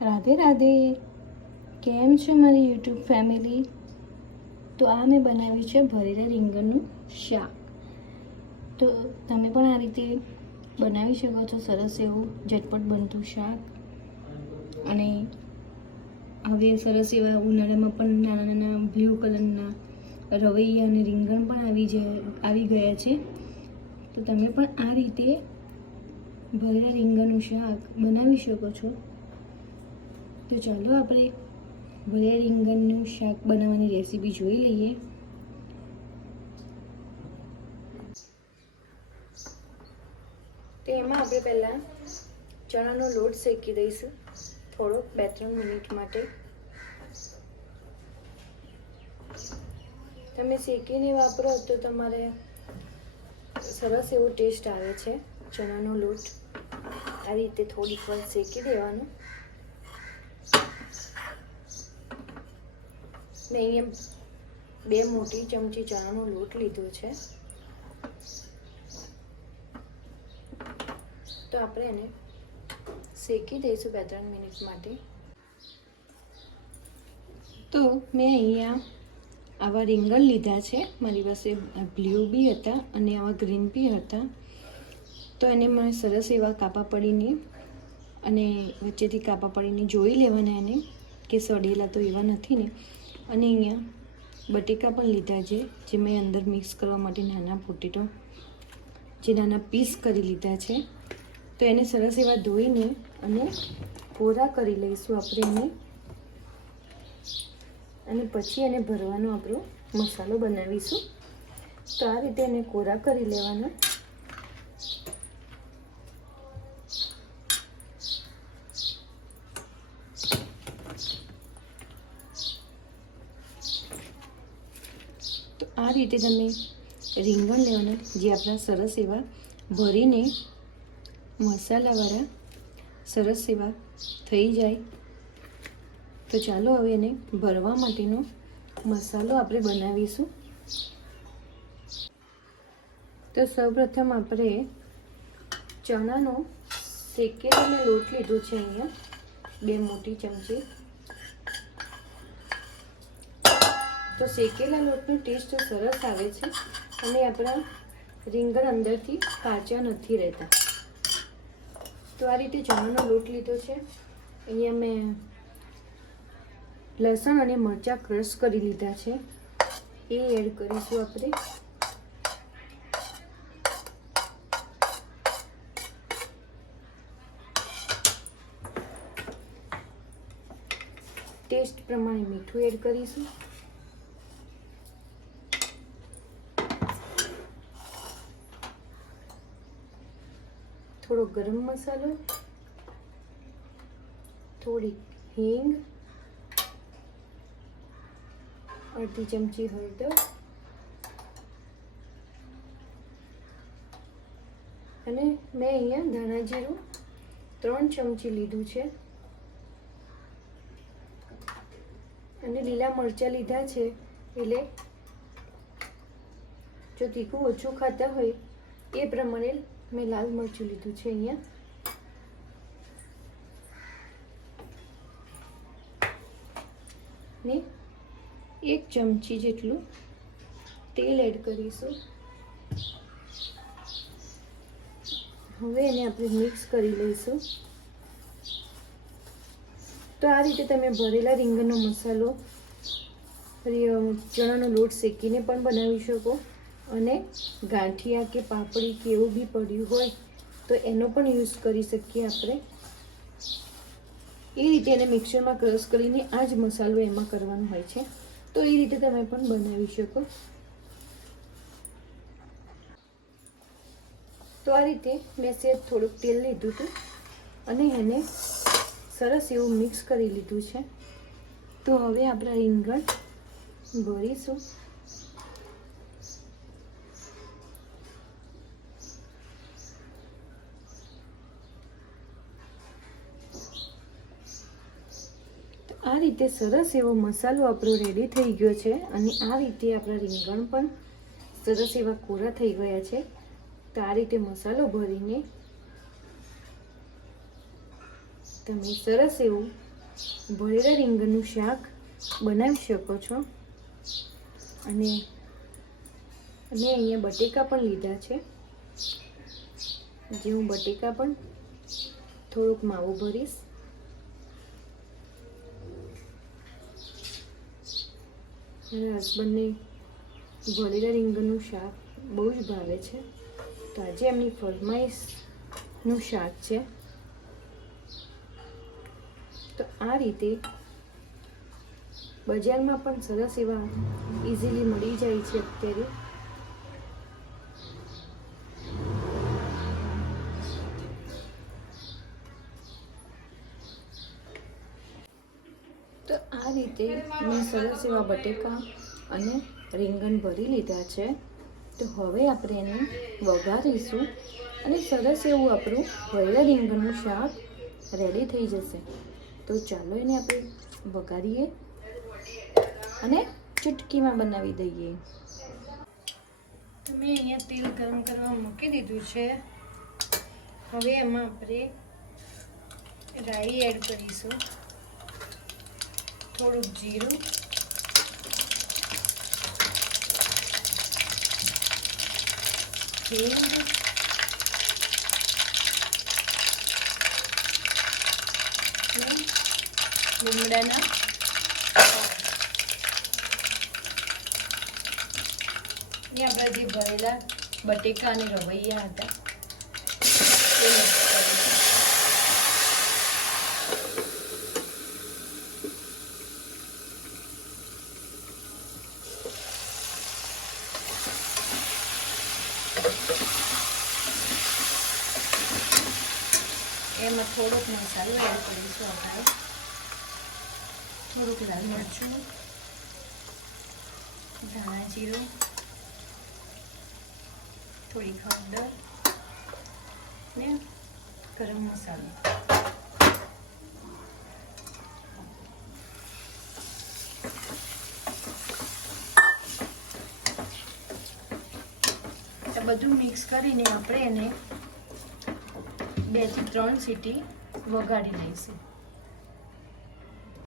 રાધે રાધે, કેમ છે મારી યુટ્યુબ ફેમિલી? તો આ મેં બનાવ્યું છે ભરેલા રીંગણનું શાક. તો તમે પણ આ રીતે બનાવી શકો છો, સરસ એવું ઝટપટ બનતું શાક. અને હવે સરસ એવા ઉનાળામાં પણ નાના નાના બ્લુ કલરના રવૈયા અને રીંગણ પણ આવી જાય આવી ગયા છે. તો તમે પણ આ રીતે ભરેલા રીંગણનું શાક બનાવી શકો છો. તો ચાલો આપણે ભલે રીંગણનું શાક બનાવવાની રેસીપી જોઈ લઈએ. તો એમાં આપણે પહેલાં ચણાનો લોટ શેકી દઈશું. થોડોક બે ત્રણ મિનિટ માટે. તમે શેકીને વાપરો તો તમારે સરસ એવો ટેસ્ટ આવે છે ચણાનો લોટ. આ રીતે થોડીક વાર શેકી દેવાનો. મેં અહીંયા બે મોટી ચમચી ચણાનો લોટ લીધો છે. તો આપણે એને શેકી દઈશું બે ત્રણ મિનિટ માટે. તો મેં અહીંયા આવા રીંગણ લીધા છે. મારી પાસે બ્લુ બી હતા અને આવા ગ્રીન બી હતા. તો એને મને સરસ એવા કાપા પડીને અને વચ્ચેથી કાપા પડીને જોઈ લેવાના એને કે સડેલા તો એવા નથી ને. અને અહીંયા બટેકા પણ લીધા છે, જે મેં અંદર મિક્સ કરવા માટે નાના પોટેટો, જે નાના પીસ કરી લીધા છે. તો એને સરસ એવા ધોઈને અને કોરા કરી લઈશું આપણે એને. અને પછી એને ભરવાનો આપણો મસાલો બનાવીશું. તો આ રીતે એને કોરા કરી લેવાના તો આ રીતે તમે રીંગણ લેવાના, જે આપણા સરસ એવા ભરીને મસાલાવાળા સરસ એવા થઈ જાય. તો ચાલો હવે એને ભરવા માટેનો મસાલો આપણે બનાવીશું. તો સૌપ્રથમ આપણે ચણાનો શેકેલો લોટ લીધો છે અહીંયા, બે મોટી ચમચી. તો શેકેલા લોટનો ટેસ્ટ સરસ આવે છે અને આપણા રીંગણ અંદરથી કાચા નથી રહેતા. તો આ રીતે ચણાનો લોટ લીધો છે. અહીંયા મેં લસણ અને મરચાં ક્રશ કરી લીધા છે. એ એડ કરીશું આપણે. ટેસ્ટ પ્રમાણે મીઠું એડ કરીશું. થોડો ગરમ મસાલો, થોડી હિંગ, અડધી ચમચી હળદર અને મેં અહીંયા ધાણા જીરું ત્રણ ચમચી લીધું છે. અને લીલા મરચાં લીધા છે એટલે જો તીખું ઓછું ખાતા હોય એ પ્રમાણે મેં લાલ મરચું લીધું છે અહીંયા. ને એક ચમચી જેટલું તેલ એડ કરીશું. હવે એને આપણે મિક્સ કરી લઈશું. તો આ રીતે તમે ભરેલા રીંગણનો મસાલો ચણાનો લોટ શેકીને પણ બનાવી શકો. અને ગાંઠિયા કે પાપડી કે એવું બી પડ્યું હોય, તો એનો પણ યુઝ કરી શકીએ આપણે. એ રીતે એને મિક્સરમાં ક્રશ કરીને આ જ મસાલો એમાં કરવાનો હોય છે. તો એ રીતે તમે પણ બનાવી શકો. તો આ રીતે મેં સેજ થોડુંક તેલ લીધું હતું અને એને સરસ એવું મિક્સ કરી લીધું છે. તો હવે આપણા રીંગણ ભરીશું. આ રીતે સરસ એવો મસાલો આપણો રેડી થઈ ગયો છે અને આ રીતે આપણા રીંગણ પણ સરસ એવા કોરા થઈ ગયા છે. તો આ રીતે મસાલો ભરીને તમે સરસ એવું ભરેલા રીંગણનું શાક બનાવી શકો છો. અને મેં અહીંયા બટેકા પણ લીધા છે. જે હું બટેકા પણ થોડોક માવો ભરીશ. મારા હસબન્ડને ભરેલા રીંગણનું શાક બહુ જ ભાવે છે. તો આજે એમની ફરમાઈશનું શાક છે. તો આ રીતે બજારમાં પણ સરસ એવા ઇઝીલી મળી જાય છે અત્યારે. તો આ રીતે મેં સરસ એવા બટેકા અને રીંગણ ભરી લીધા છે. તો હવે આપણે એને વઘારીશું અને સરસ એવું આપણું ભરેલા રીંગણનું શાક રેડી થઈ જશે. તો ચાલો એને આપણે વઘારીએ અને ચૂટકીમાં બનાવી દઈએ. મેં અહીંયા તેલ ગરમ કરવા મૂકી દીધું છે. હવે એમાં આપણે રાઈ એડ કરીશું. થોડુંક જીરું. હિંગ. લીમડાના એ આપણા જે ભરેલા બટેકા અને રવૈયા હતા એ mix કરીશું. એમાં થોડોક મસાલો એડ કરીશું આપણે થોડુંક લાલ મરચું, ધાણા જીરું, થોડી હળદર ને ગરમ મસાલો. બધું મિક્સ કરીને આપણે એને બેથી ત્રણ સીટી વગાડી લઈશું.